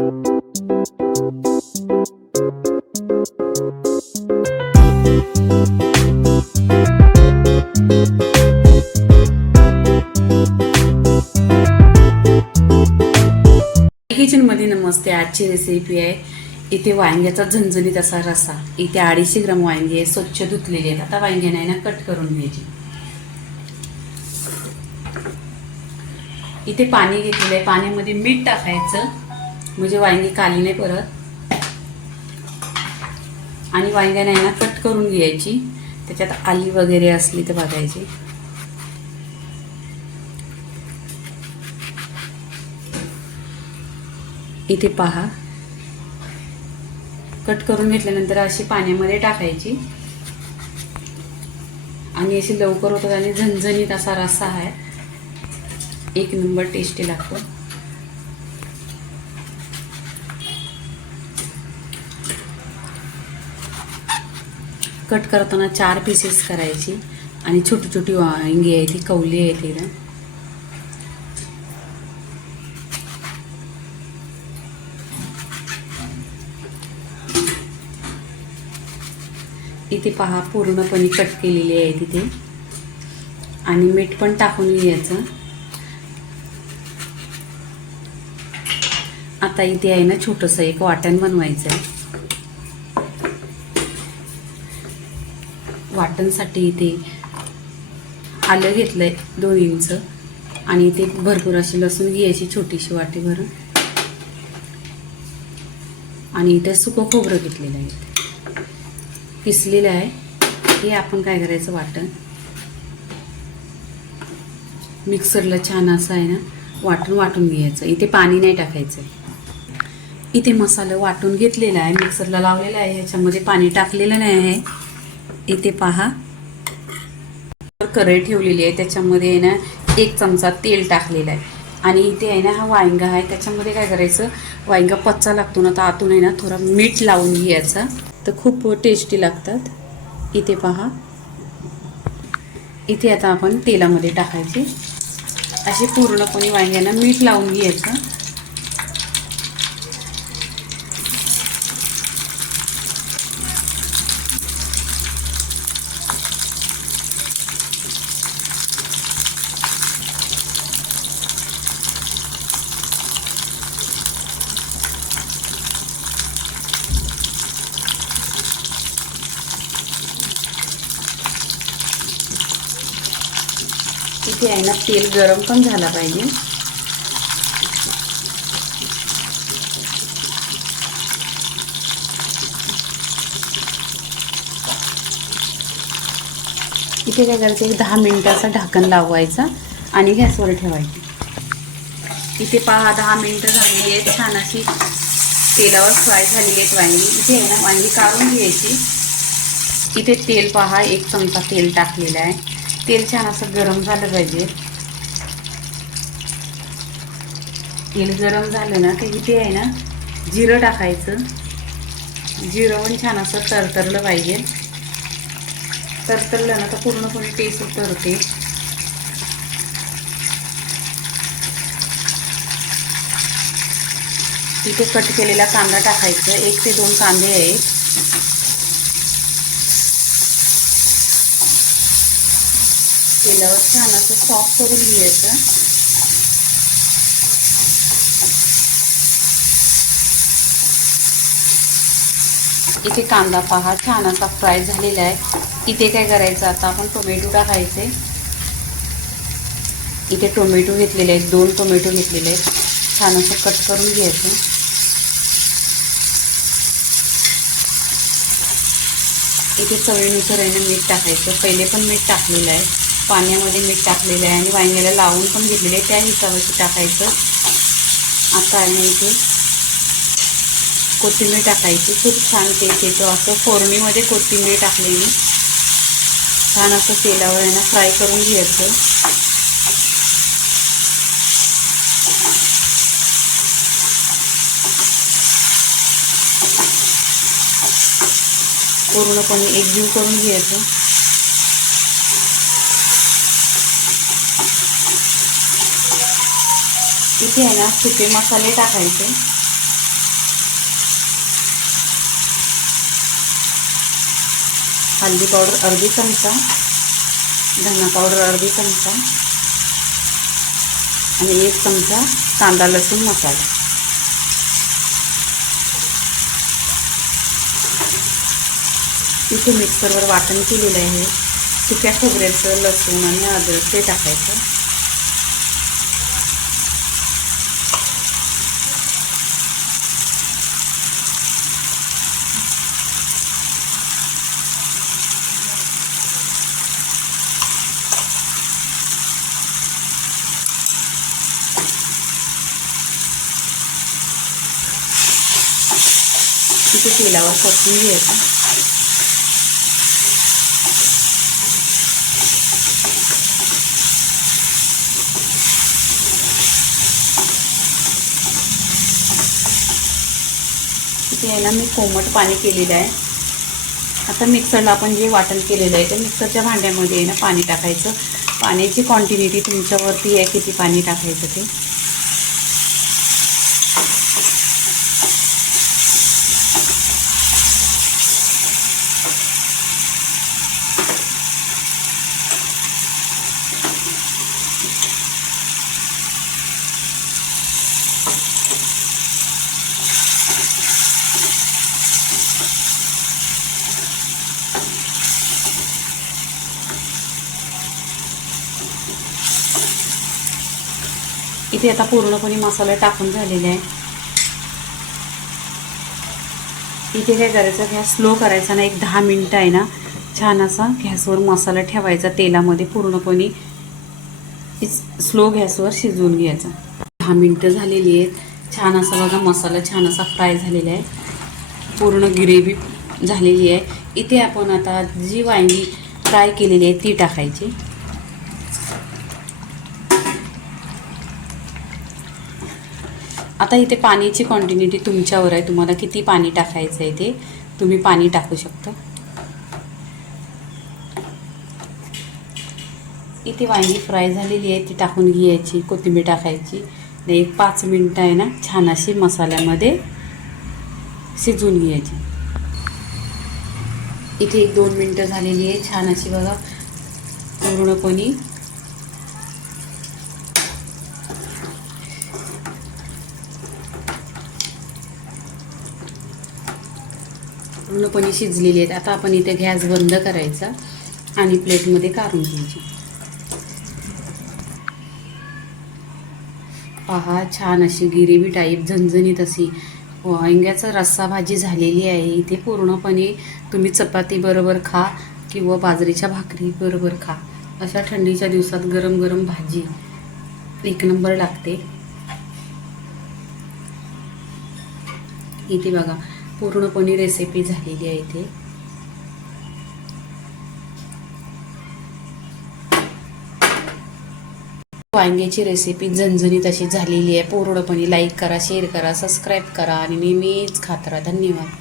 किचनमध्ये नमस्ते आजची रेसिपी आहे. इथे वांग्याचा झणझणीत असा रसा. इथे अडीचशे ग्राम वांगी आहे स्वच्छ धुतलेली आहेत. आता वांगे नाही ना कट करून घ्यायची. इथे पाणी घेतलेलं आहे. पाण्यामध्ये मीठ टाकायचं. म्हणजे वांगी काली नाही परत. आणि वांग्याने ना कट करून घ्यायची. त्याच्यात आली वगैरे असली तर बघायची. इथे पहा. कट करून घेतल्यानंतर अशी पाण्यामध्ये टाकायची. आणि अशी लवकर होतात आणि झणझणीत असा रस्सा आहे. एक नंबर टेस्टी लागतो. कट करताना चार पीसेस करायची. आणि छोटी छोटी वांगी आहे ती कवली आहे तिला इथे पहा पूर्णपणे कट केलेली आहे तिथे आणि मीठ पण टाकून घ्यायचं. आता इथे आहे ना छोटंसं एक वाटण बनवायचं आहे वाटणसाठी इथे आलं घेतलं आहे दोन इंच आणि इथे भरपूर अशी लसूण घ्यायची छोटीशी वाटी भरून. आणि इथे सुकं खोबरं घेतलेलं आहे किसलेलं आहे. हे आपण काय करायचं वाटण? मिक्सरला छान असं आहे ना वाटून वाटून घ्यायचं. इथे पाणी नाही टाकायचं. इथे मसाला वाटून घेतलेला आहे. मिक्सरला लावलेला आहे. ह्याच्यामध्ये पाणी टाकलेलं नाही आहे. इथे पहा. कढई ठेवलेली आहे त्याच्यामध्ये आहे ना एक चमचा तेल टाकलेला आहे. आणि इथे आहे ना हा वांगा आहे त्याच्यामध्ये काय करायचं वांगा पच्चा लागतो ना तर आतून आहे ना थोडा मीठ लावून घ्यायचा. तर खूप टेस्टी लागतात. इथे पहा. इथे आता आपण तेलामध्ये टाकायचे. असे पूर्णपणे वांग्यांना मीठ लावून घ्यायचं. इथे आहे ना तेल गरम पण झाला पाहिजे. इथे काय करायचं एक दहा मिनटाचा ढाकण लावायचा आणि गॅसवर ठेवायची. इथे पहा दहा मिनटं झालेली आहेत. छान अशी तेलावर फ्राय झालेली आहेत वांगी. इथे आहे ना वांगी काढून घ्यायची. इथे तेल पहा एक चमचा तेल टाकलेला आहे. तेल छान असं गरम झालं पाहिजे. तेल गरम झालं ना की इथे आहे ना जिरं टाकायचं. जिरं पण छान असं तरतरलं पाहिजे. तरतरलं ना तर पूर्णपणे टेस्ट उतरते. तिथे कट केलेला कांदा टाकायचा. एक ते दोन कांदे आहेत. तेलावर छान असं सॉफ्ट करून घ्यायचं. इथे कांदा पहा छान असा फ्राय झालेला आहे. इथे काय करायचं आता आपण टोमॅटो टाकायचे. इथे टोमॅटो घेतलेले आहेत दोन टोमॅटो घेतलेले आहेत. छान असं कट करून घ्यायचं. इथे चवीनुसार आहे ना मीठ टाकायचं. पहिले पण मीठ टाकलेलं आहे. पाण्यामध्ये मीठ टाकलेलं आहे आणि वांग्याला लावून पण घेतलेले आहे. त्या हिसाबाशी टाकायचं. आता आहे ना इथे कोथिंबीर टाकायची. खूप छान टेस्ट येतो. असं फोरणीमध्ये कोथिंबीर टाकलेली. छान असं तेलावर आहे ना फ्राय करून घ्यायचं. पूर्णपणे एकजीव करून घ्यायचं. इथे आहे ना सुके मसाले टाकायचे. हळदी पावडर अर्धी चमचा धना पावडर अर्धी चमचा आणि एक चमचा कांदा लसूण मसाला. इथे मिक्सरवर वाटण केलेलं आहे. सुक्या खोबऱ्याचं लसूण आणि अद्रक ते टाकायचं. तिथे तेलावर परतून घ्यायचं तिथे आहे ना मी कोमट पाणी केलेलं आहे. आता मिक्सरला आपण जे वाटण केलेलं आहे ते मिक्सरच्या भांड्यामध्ये आहे ना पाणी टाकायचं. पाण्याची क्वांटिटी तुमच्यावरती आहे किती पाणी टाकायचं ते. इथे आता पूर्णपणे मसाला टाकून झालेले आहे. इथे काय करायचं गॅस स्लो करायचा ना एक दहा मिनटं आहे ना छान असा गॅसवर मसाला ठेवायचा तेलामध्ये पूर्णपणे स्लो गॅसवर शिजवून घ्यायचा. दहा मिनटं झालेली आहेत. छान असा बघा मसाला छान असा फ्राय झालेला आहे. पूर्ण ग्रेव्ही झालेली आहे. इथे आपण आता जी वांगी फ्राय केलेली आहे ती टाकायची. आता इथे पाण्याची क्वांटिटी तुमच्यावर आहे. तुम्हाला किती पाणी टाकायचं आहे ते तुम्ही पाणी टाकू शकता. इथे वांगी फ्राय झालेली आहे. ती टाकून घ्यायची कोथिंबीर टाकायची. एक पाच मिनटं आहे ना छान अशी मसाल्यामध्ये शिजवून घ्यायची. इथे एक दोन मिनटं झालेली आहे. छान अशी बघा पूर्णपणे पूर्णपणे शिजलेली आहेत. आता आपण इथे गॅस बंद करायचा आणि प्लेटमध्ये काढून घ्यायची. पहा छान अशी गिरेवी टाईप झणझणीत अशी. वांग्याचा रस्सा भाजी झालेली आहे. इथे पूर्णपणे तुम्ही चपाती बरोबर खा किंवा बाजरीच्या भाकरी बरोबर खा. अशा थंडीच्या दिवसात गरम गरम भाजी एक नंबर लागते. इथे बघा पूर्णपणे रेसिपी झालेली आहे इथे वांग्याची रेसिपी झणझणीत अशी झालेली आहे. पूर्णपणे लाईक करा शेअर करा सबस्क्राईब करा आणि नेहमीच खात राहा. धन्यवाद.